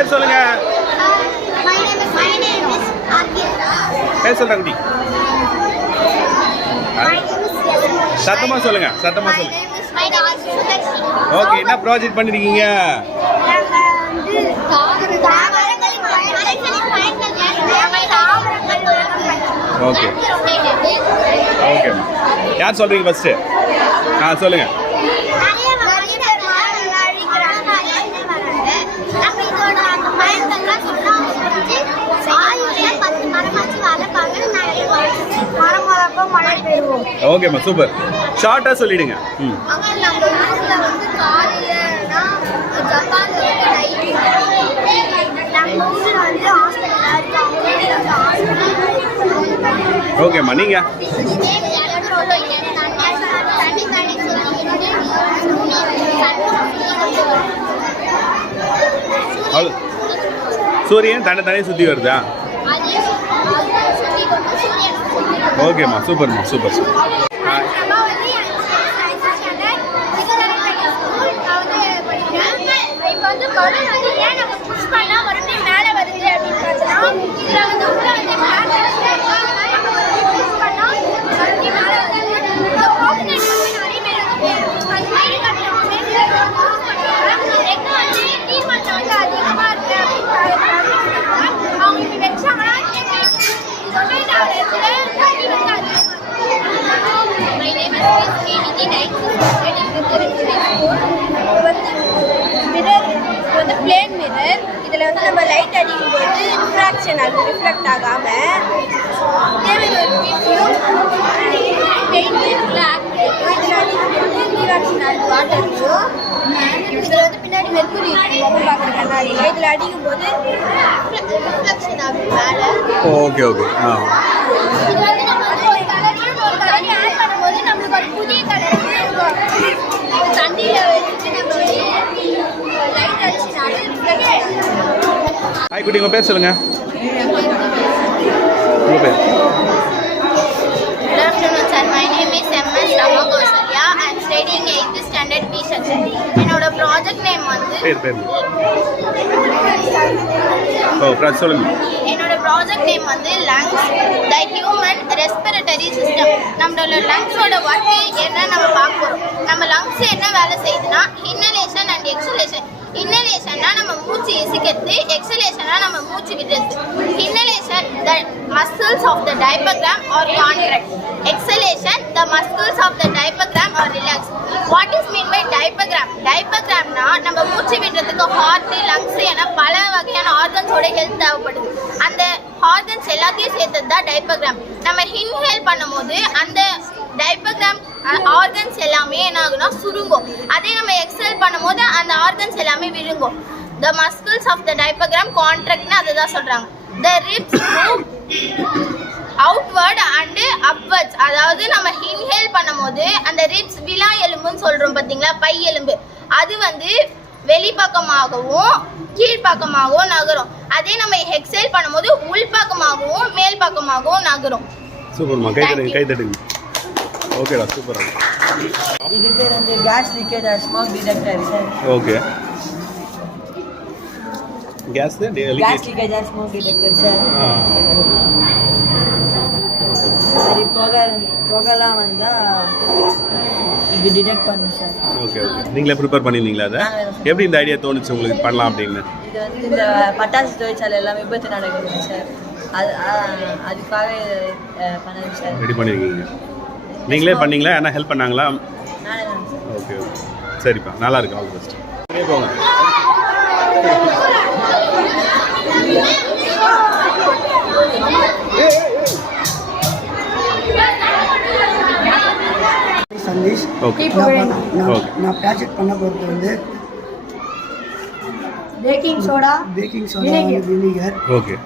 பேர் சொல்லுங்க. பேர் Yasmin. சத்தமா சொல்லுங்க சத்தமா சொல்லுங்க. ஓகே என்ன ப்ராஜெக்ட் பண்ணிருக்கீங்க. ஓகே ஓகே யார்? சொல்றீங்க ஃபர்ஸ்ட் ஆ சொல்லுங்க நிறைய பேர் மரங்களை அழிக்கிறாங்க, நிறைய வராங்க. அப்ப இதோட அந்த பயன்கள்லாம் சொன்னா அவங்க புரிஞ்சு ஆயுள்ல பத்து மரமாச்சு வளர்ப்பாங்க. நிறைய வளர்ப்போம், மழை பெறுவோம் ஓகேம்மா சூப்பர் ஷார்ட்டாக சொல்லிடுங்க. ம். நம்ம ஊர்ல வந்து காலையிலனா ஜப்பான்ல வந்து நைட்டு நம்ம ஊர்ல வந்து ஹாஸ்பிட்டல் இருக்கு அவங்க ஊர்ல வந்து ஹாஸ்பிட்டல் ஓகேம்மா அவ்வளோ சூரியன் தன்னை தனியாக சுற்றி வருதா? ஓகேம்மா சூப்பர்மா சூப்பர் சூப்பர் ஆ வந்து மேல வருது அப்படின்னு பார்த்தோம்னா இதுல வந்து உள்ள வந்து மேல புஷ் பண்ணா மறுபடியும் மேல வருது இந்த கோகனட் வந்து நிறைய பேர் வந்து அது வீடு கட்டுறவங்க யூஸ் பண்ணுவாங்க எங்க வந்து நீர்மட்டம் வந்து அதிகமா இருக்கு அப்படின்னு சொல்றாங்க. அவங்க இப்படி வச்சாங்கன்னா இதோட நான் இடத்துல தண்ணி வந்து அதிகமா My name is Kristi Nidhi Night studying with the வந்து மிரர் இது வந்து பிளேன் மிரர் இதில் வந்து நம்ம லைட் அடிக்கும்போது ரிஃப்ராக்ஷன் ஆகுது ரிஃப்ளெக்ட் ஆகாமல் இதே மாதிரி ஒரு பெயிண்ட் இருக்குல்ல ரிஃப்ராக்ஷன் ஆகுது இதில் வந்து பின்னாடி மெர்க்குரி இருக்கு முகம் பார்க்குற கண்ணாடி இதில் ரிஃப்ளெக்ஷன் மேலே ஓகே ஓகே ஆ இது வந்து நம்ம வந்து ஒரு கலரையும் ஒரு கலரையும் ஆட் பண்ணும்போது நம்மளுக்கு ஒரு புதிய கலர் தண்ணியில் நம்ம வந்து லைட் அடிச்சுனாலும் ரிஃப்ளெக்ஷன் ஹாய் குட்டி உங்கள் பேர் சொல்லுங்கள் உங்கள் பேர்? Studying 8th standard B section. என்னோட ப்ராஜெக்ட் நேம் வந்து பேர் பேர். ஓ ஃப்ரெண்ட் சொல்லுங்கள் என்னோட ப்ராஜெக்ட் நேம் வந்து lungs the human respiratory system நம்மளோட லங்ஸோட ஒர்க்கு என்ன நம்ம பார்க்க போகிறோம் நம்ம லங்ஸ் என்ன வேலை செய்யுதுன்னா இன்னலேஷன் அண்ட் எக்ஸலேஷன் இன்னலேஷன்னா நம்ம மூச்சு இசிக்கிறது எக்ஸலேஷன்னா நம்ம மூச்சு விடுறது. Inhalation the muscles of the diaphragm are contract. Exhalation the muscles of the diaphragm are relax what is mean by diaphragm டைபகிராம்னா நம்ம மூச்சு விடுறதுக்கு ஹார்ட் லங்ஸ் என பல வகையான ஆர்கன்ஸோட ஹெல்த் தேவைப்படுது. அந்த ஆர்கன்ஸ் எல்லாத்தையும் சேர்த்தது தான் டைபகிராம் நம்ம இன்ஹேல் பண்ணும்போது அந்த டைபகிராம் ஆர்கன்ஸ் எல்லாமே என்ன ஆகுனா சுருங்கும். அதே நம்ம எக்ஸல் பண்ணும்போது அந்த ஆர்கன்ஸ் எல்லாமே விழுங்கும். த மஸ்கிள்ஸ் ஆஃப் த டைபகிராம் கான்ட்ராக்ட்னு அதை தான் சொல்கிறாங்க the ribs move outward and upwards அதாவது நம்ம இன்ஹேல் பண்ணும்போது அந்த ரிப்ஸ் விலா எலும்புன்னு சொல்கிறோம் பார்த்தீங்களா? பை எலும்பு. அது வந்து வெளிப்பக்கமாகவும் கீழ்ப்பக்கமாகவும் நகரும். அதே நம்ம எக்ஸேல் பண்ணும்போது உள்பக்கமாகவும் மேல் பக்கமாகவும் நகரும் சூப்பர்மா கை தட்டுங்க கை தட்டுங்க. ஓகேடா சூப்பர் இது பேர் வந்து gas leakage or smoke detector sir okay gas gas leakage or smoke detector sir சரி புகை புகைலாம் வந்தால் இது டிடெக்ட் பண்ணும் சார் ஓகே ஓகே நீங்களே ப்ரிப்பேர் பண்ணியிருந்தீங்களா அதை? எப்படி இந்த ஐடியா தோணுச்சு உங்களுக்கு பண்ணலாம் அப்படின்னு? இது வந்து இந்த பட்டாசு தொழிற்சாலை எல்லாம் விபத்து நடக்குதுங்க சார் அது ஆ- அதுக்காக அஹ், பண்ணது சார் ரெடி பண்ணியிருக்கீங்க நீங்களே பண்ணீங்களா? என்ன ஹெல்ப் பண்ணாங்களா? நானே தான் சார் ஓகே ஓகே சரிப்பா. நல்லா இருக்கு. ஆல் பெஸ்ட் அப்படியே போங்க. சந்தீஷ். நான் ப்ராஜெக்ட் பண்ண போகிறது வந்து baking soda baking soda vinegar okay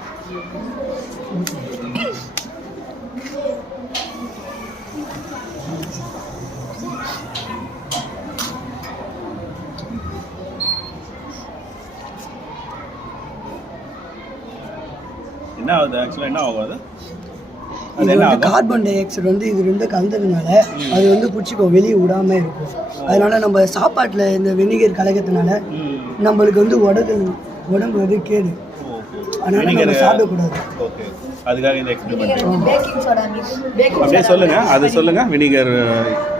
என்ன ஆகுது? ஆக்சுவலாக என்ன அது? இது வந்து கார்பன் டை ஆக்சைடு வந்து இது ரெண்டு கலந்ததுனால அது வந்து பிடிச்சிக்கும் வெளியே விடாம இருக்கும். அதனால நம்ம சாப்பாட்டில் இந்த வினிகர் கலக்கிறதுனால. நம்மளுக்கு வந்து உடல் உடம்பு வந்து கேடு. அதனால நம்ம சாப்பிடக்கூடாது. ஓகே. அதுக்காக இந்த experiment baking soda mix baking அப்படியே சொல்லுங்க அது சொல்லுங்க வினிகர்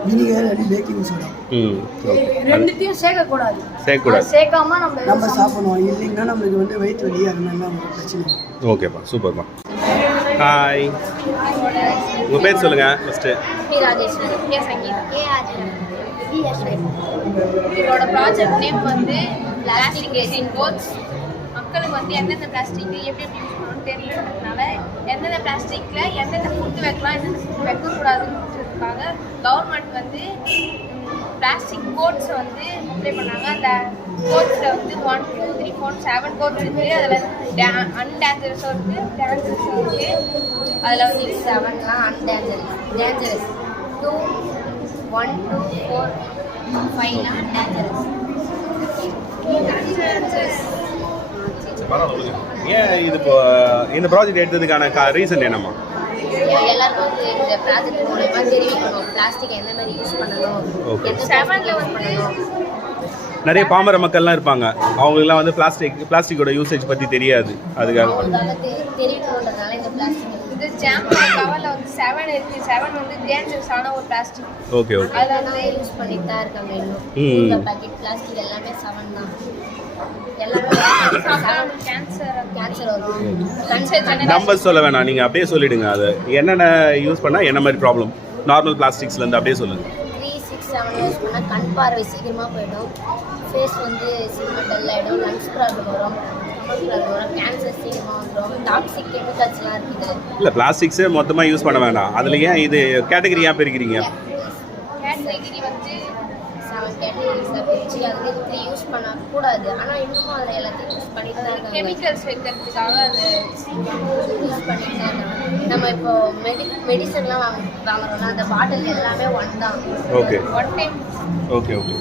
வினிகர் அடி பேக்கிங் சோடா ம் ரெண்டுத்தையும் சேர்க்கக்கூடாது. சேர்க்கக்கூடாது. சேர்க்காம நம்ம நம்ம சாப்பிடணும் இல்லைங்கன்னா நம்மளுக்கு வந்து வயிற்று வலி அது மாதிரிலாம் ஒரு பிரச்சனை. ஓகேப்பா சூப்பர்ப்பா. ஹாய் உங்கள் பேர் சொல்லுங்கள் first P Rajeshwari K Sangeetha. K Aadhira D Ashwin இதோட ப்ராஜெக்ட் நேம் வந்து பிளாஸ்டிக் மக்களுக்கு வந்து எந்தெந்த பிளாஸ்டிக் எப்படி எப்படி தெரியலன்றதுனால எந்தெந்த பிளாஸ்டிக்கில் எந்தெந்த ஃபுட்டு வைக்கலாம் எந்தெந்த ஃபுட் வைக்கக்கூடாதுன்றதுக்காக கவர்மெண்ட் வந்து பிளாஸ்டிக் கோட்ஸை வந்து அப்ளை பண்ணாங்க. அந்த கோட்ஸில் வந்து one two three four seven codes இருக்குது அதில் டே அன்டேஞ்சரஸும் இருக்குது டேஞ்சரஸும் இருக்குது அதில் வந்து செவன்லாம் undangerous dangerous two one two four ஃபைவ்லாம் dangerous ஏன் இது இப்போ இந்த ப்ராஜெக்ட் எடுத்ததுக்கான கா ரீசன் என்னம்மா? எல்லாருக்கும் வந்து இந்த ப்ராஜெக்ட் மூலயமா தெரிவிக்கணும். பிளாஸ்டிக் எந்த மாதிரி யூஸ் பண்ணணும் Okay. எந்த செவனில் வந்து நிறைய பாமர மக்கள்லாம் இருப்பாங்க. அவங்களுக்குலாம் வந்து பிளாஸ்டிக் பிளாஸ்டிக்கோட யூசேஜ் பற்றி தெரியாது. அதுக்காக. இது கவரில் வந்து செவன் செவன் வந்து ஒரு பிளாஸ்டிக் ஓகே ஓகே அதனால யூஸ் பண்ணிட்டு தான் இருக்காங்க இன்னும் ம். இந்த பாக்கெட் பிளாஸ்டிக் எல்லாமே செவன் தான் எல்லாமே கேன்சர் கேன்சர் வரும் நம்பர் சொல்ல வேணாம். நீங்கள் அப்படியே சொல்லிடுங்க. அது என்னென்ன யூஸ் பண்ணால் என்ன மாதிரி ப்ராப்ளம் நார்மல் பிளாஸ்டிக்ஸ்லேருந்து அப்படியே சொல்லுங்கள் த்ரீ சிக்ஸ் செவன் யூஸ் பண்ணால் கண் பார்வை சீக்கிரமாக போயிடும் ஃபேஸ் வந்து சீக்கிரமாக டல் ஆகிடும் லங்ஸ் ப்ராப்ளம் வரும் ஸ்டமக் இல்லை பிளாஸ்டிக்ஸே மொத்தமாக யூஸ் பண்ண வேண்டாம் அதில் ஏன் இது கேட்டகரி ஏன் பிரிக்கிறீங்க கேட்டகரி வந்து செவன் கேட்டகரிஸில் பிரிச்சு அதுலேயே த்ரீ யூஸ் பண்ணக்கூடாது ஆனால் இன்னமும் அதில் எல்லாத்தையும் யூஸ் பண்ணிட்டு தான் இருக்காங்க. கெமிக்கல்ஸ் வைக்கிறதுக்காக அது யூஸ் பண்ணிட்டு தான் இருக்காங்க. நம்ம இப்போ மெடி மெடிசன்லாம் வாங்க வாங்குறோம்னா அந்த பாட்டில் எல்லாமே ஒன் தான். Okay one time okay okay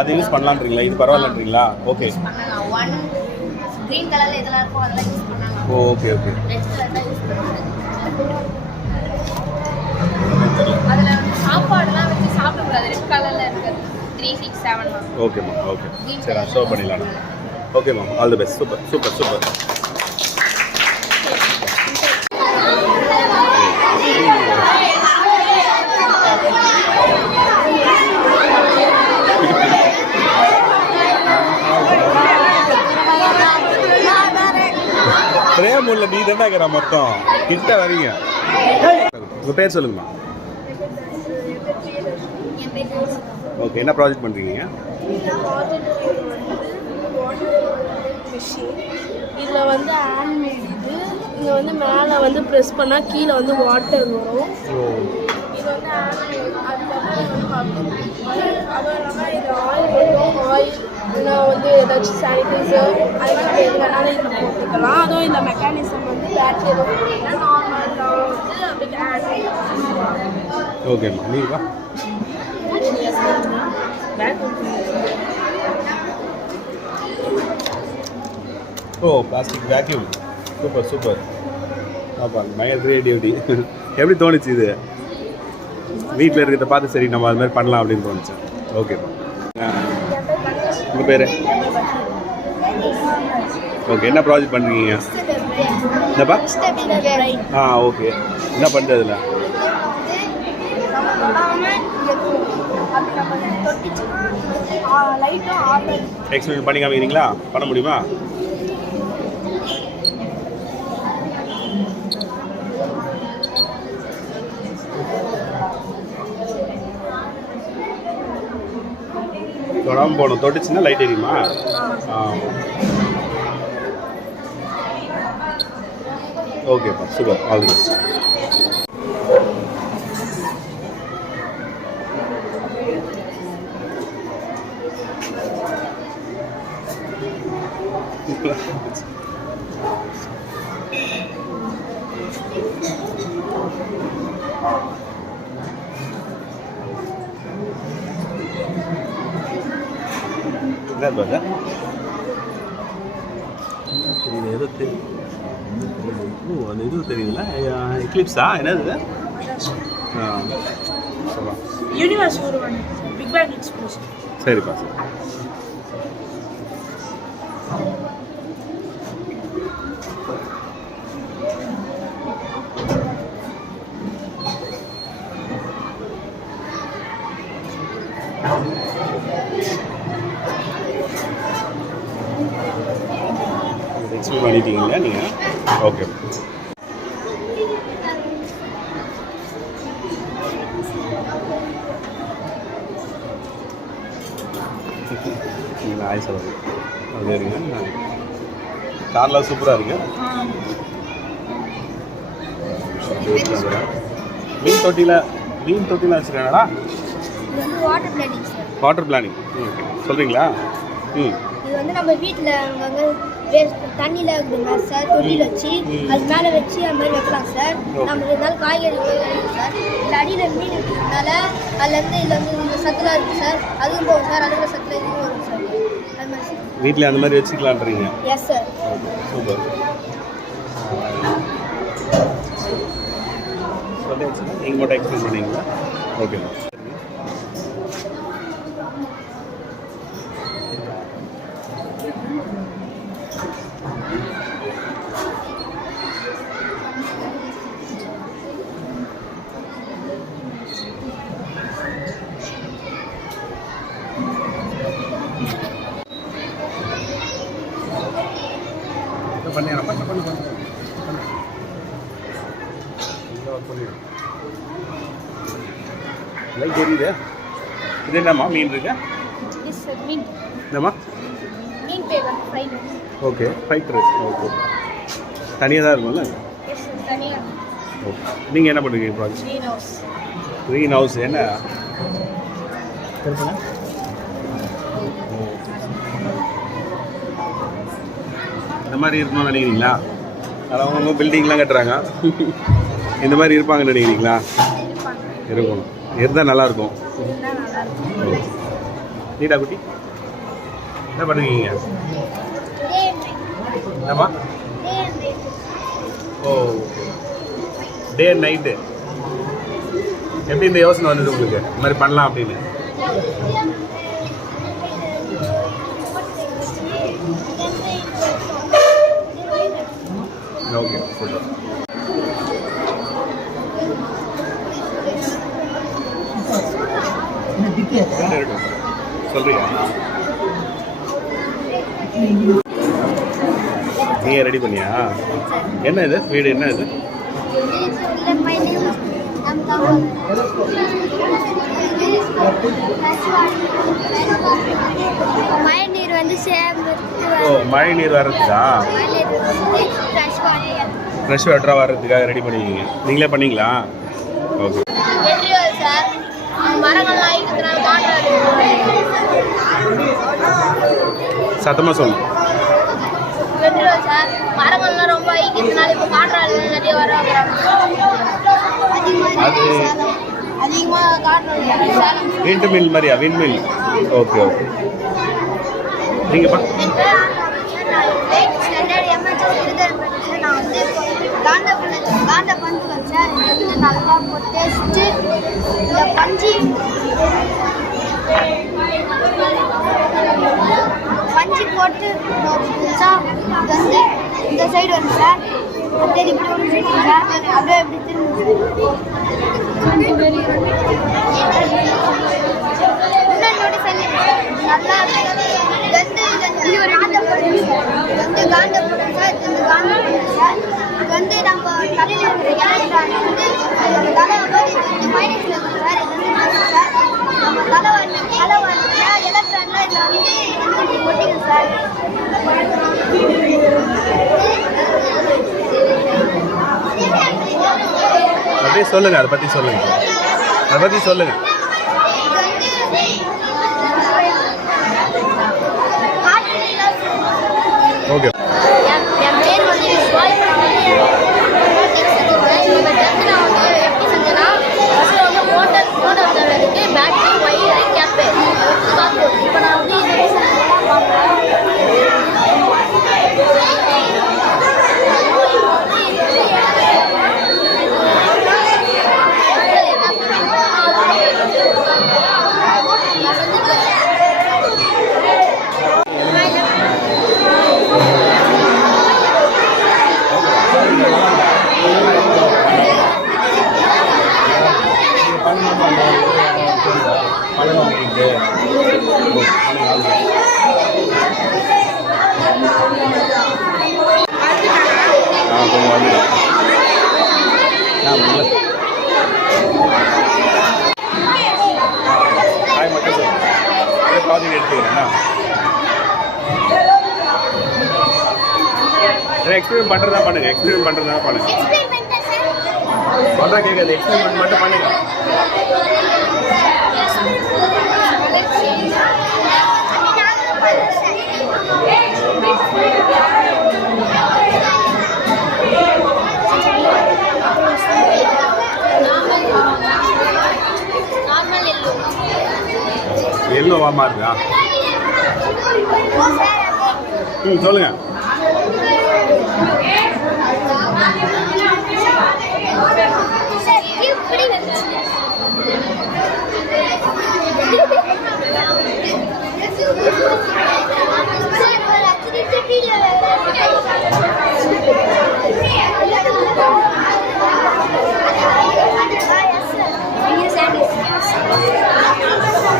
அது யூஸ் பண்ணலான்றீங்களா இது பரவாயில்லன்றீங்களா? ஓகே யூஸ் பண்ணலாம். ஒன் க்ரீன் கலரில் இதெல்லாம் இருக்கும் அதெல்லாம் யூஸ் பண்ணாங்க oh okay okay red colour தான் யூஸ் பண்ணுறது அதில் வந்து சாப்பாடுலாம் வச்சு சாப்பிடக்கூடாது ரெட் கலரில் இருக்கிறது த்ரீ சிக்ஸ் செவன் ஓகேம்மா ஓகே சரி ஷோ பண்ணிடலாம். Okay ma'am all the best super super super பிரேமுள்ள நீ தானே மொத்தம். கிட்ட வரீங்க. உங்க பேர் சொல்லுங்கம்மா என் பேர் ஓகே என்ன ப்ராஜெக்ட் பண்ணுறீங்க இதில் வந்து ஹேண்ட்மேட் இது. இங்கே வந்து மேலே வந்து ப்ரெஸ் பண்ணால் கீழே வந்து வாட்டர் வரும். இது வந்து ஹேண்ட்மேட் அதுக்கப்புறம் இது ஆயில் ஆயில் வந்து ஏதாச்சும் சானிடைசர் அதுக்கப்புறம் எது வேணாலும் இதில் போட்டுக்கலாம் அதுவும் இந்த மெக்கானிசம் வந்து பேட்டரி எதுவும் நார்மல் வந்து அப்படியே ஓகேம்மா ஓ பிளாஸ்டிக் வேக்யூம் சூப்பர் சூப்பர் ஆப்பா பயங்கர கிரியேட்டிவிட்டி எப்படி தோணுச்சு இது? வீட்டில் இருக்கிறத பார்த்து சரி நம்ம அது மாதிரி பண்ணலாம் அப்படின்னு தோணுச்சு? ஓகேப்பா உங்கள் பேர்? ஓகே என்ன ப்ராஜெக்ட் பண்ணுறீங்க என்னப்பா? ஆ ஓகே என்ன பண்ணுறது அதில் லைட்டும் ஆஃப் எக்ஸ்பிளைன் பண்ணி காமிக்கிறீங்களா பண்ண முடியுமா? தொடாமல் போகணும். தொட்டுச்சுன்னா லைட் எரியுமா? ஓகேப்பா சூப்பர் ஆல் தி பெஸ்ட் ஏதோ தெரியும் ஓ அந்த இது? தெரியுதுல்ல எக்லிப்ஸா என்னது யூனிவர்ஸ் சரிப்பா சரி. எக்ஸ்பிளைன் பண்ணிட்டீங்களா நீங்கள் ஓகே நீங்கள் ஆய் சொல்லுங்க அது இருங்க. கார்லாம் சூப்பராக இருக்கு. மீன் தொட்டியில் மீன் இது வந்து வாட்டர் பிளானிங் சொல்கிறீங்களா ம். இது வந்து நம்ம வீட்டில் அங்கங்கே வேஸ்ட் தண்ணியில் இருக்குதுங்க சார் தொட்டியில் வச்சு அது மேலே வச்சு அந்த மாதிரி வைக்கலாம் சார். நம்ம இருந்தாலும் காய்கறி விளைவிக்கலாம் சார். இந்த அடியில் மீன் இருக்கிறதுனால அதுலேருந்து இதில் வந்து இந்த சத்துலாம் இருக்குது சார். அதுவும் போகும் சார். அதுல சத்துல இதுவும் வரும் சார். அது மாதிரி சார். வீட்டில் அந்த மாதிரி வச்சுக்கலான்றீங்க? Yes sir super. நீங்கள் மட்டும் எக்ஸ்பிளைன் பண்ணீங்களா ஓகே பண்ணி பண்ண பண்ண பண்ண லைட் எரியுது இது என்னம்மா? மீன் இருக்கு? எஸ் சார் மீன். என்னம்மா? மீன் பேர் வந்து ஃப்ரை ஓகே ஓகே தனியாக தான் இருக்கும்ல? ஓகே நீங்கள் என்ன பண்ணுறீங்க project greenhouse greenhouse என்ன? இந்த மாதிரி இருக்கணும்னு நினைக்கிறீங்களா? அவங்க பில்டிங்லாம் கட்டுறாங்க. இந்த மாதிரி இருப்பாங்கன்னு நினைக்கிறீங்களா? இருக்கணும். இருந்தால் நல்லாயிருக்கும். நீடா குட்டி. என்ன பண்ணுவீங்க? என்னம்மா? ஓ டே அண்ட் நைட்டு எப்படி இந்த யோசனை வந்தது உங்களுக்கு? இந்த மாதிரி பண்ணலாம் அப்படின்னு ஓகே சூப்பர் சொல்றியா ரெடி பண்ணியா? என்ன இது? வீடு என்ன இது? ஓ மழை நீர் வர்றதுக்கா? ஃப்ரெஷ் வாட்டர் ஃப்ரெஷ் வாட்டராக வர்றதுக்காக ரெடி பண்ணிக்கிங்க நீங்களே பண்ணீங்களா? ஓகே சத்தமாக சொல்லு. வெற்றிவேல் சார் மரங்கள்லாம் ரொம்ப ஐக்கியத்தினால இப்போ காட்டுறாரு நிறைய வர அது அதிகமாக சேலம் விண்ட் மில் மாதிரியா விண்ட் மில் ஓகே ஓகே. நான் வந்து காந்த காந்த பந்துகள் சார் நல்லா டெஸ்ட்டு இந்த பஞ்சு பஞ்சு போட்டு வந்து இந்த சைடு வந்து சார் அப்படியே இப்படி ஒன்று சார் அப்படியே இப்படி திரும்ப இன்னொன்னோட சொல்லி நல்லா இது சார் சார். இது சார். இது வந்து நம்ம தலையில் இருக்கிற வந்து தலை வந்து இது மைனஸில் இருக்கும் சார். இது வந்து சார் நம்ம தலை வந்து தலை வந்து எலக்ட்ரான்லாம் இதில் வந்து வந்து கொட்டிக்கும் சார் சொல்லுங்க அதை பற்றி சொல்லுங்க. அதை பற்றி சொல்லுங்க. ஓகே என் என் பேர் வந்து சுவாய் இந்த டெஸ்ட் நான் வந்து எப்படி செஞ்சேன்னா ஃபஸ்ட்டு வந்து மோட்டர் மோட்டர் தரதுக்கு பேட்டரி ஒயரு கேப்பு பார்ப்போம் இப்போ நான் வந்து இதை எப்படி செஞ்சேன்னா பார்ப்பேன் கொஞ்சம் வந்துடும் ஆ மட்டும் சார் அப்படியே எக்ஸ்பிளைன் பண்ணுறதா பண்ணுங்க எக்ஸ்பிளைன் பண்ணுறதா பண்ணுங்க கேட்காது எக்ஸ்பிளைன் மட்டும் பண்ணுங்க. எல்லோவாமா இருக்கா? ம் சொல்லுங்கள் சார் இப்படி வந்துச்சு சார் ஒரு அஞ்சு நிமிஷம் வீடியோ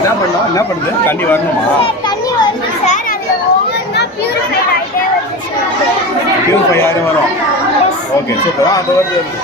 என்ன பண்ணலாம் என்ன பண்ணுது? தண்ணி வரணுமா? தண்ணி வருது சார். அது ஒவ்வொன்றா பியூரிஃபைட் ஆகிட்டே வருது சார். பியூரிஃபை ஆகிற வரும். ஓகே சூப்பர் அது வருது வருது.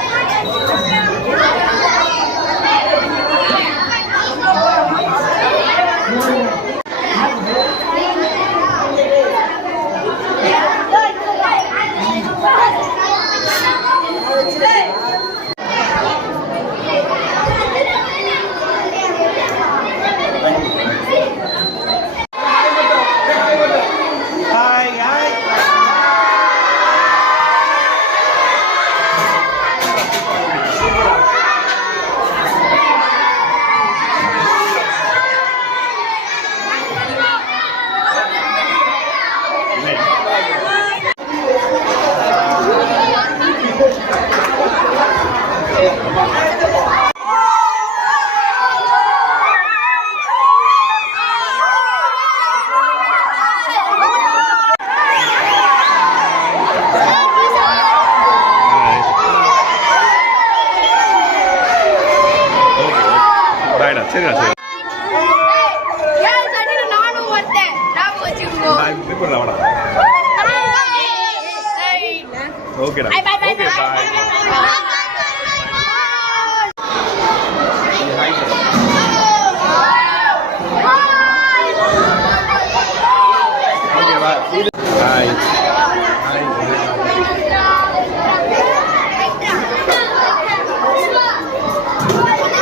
ஓகே ராய்டா சரிடா சரி ஏன் சட்டியில் நானும் ஒருத்தன் ஞாபகம் வச்சுக்கோ நான் இது பண்ணல வாடா ஓகேடா ஓகே பாய்.